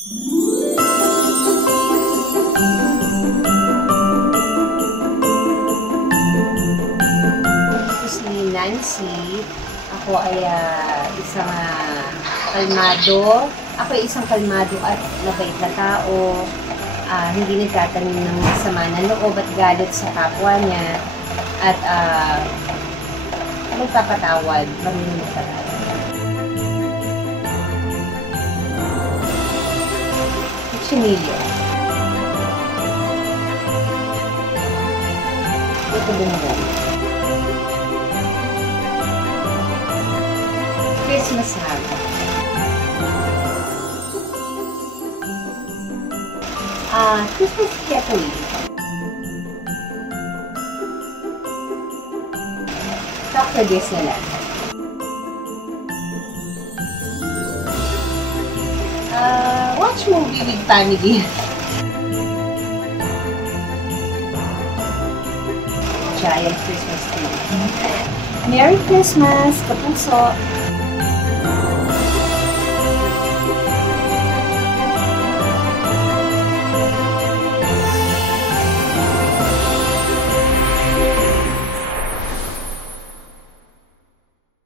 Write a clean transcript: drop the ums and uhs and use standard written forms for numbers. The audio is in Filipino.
Nancy. Ako ay isang kalmado. Ako ay isang kalmado at mabait na tao. Hindi nagtatanim ng sama na loob at galit sa kapwa niya. At magpapatawad. Marunong magpatawad. Chinillo. Ito din mo. Christmas haba. Christmas catering. Dr. Disneyland. Watch movie with family. Giant Christmas tree. Merry Christmas, kapuso!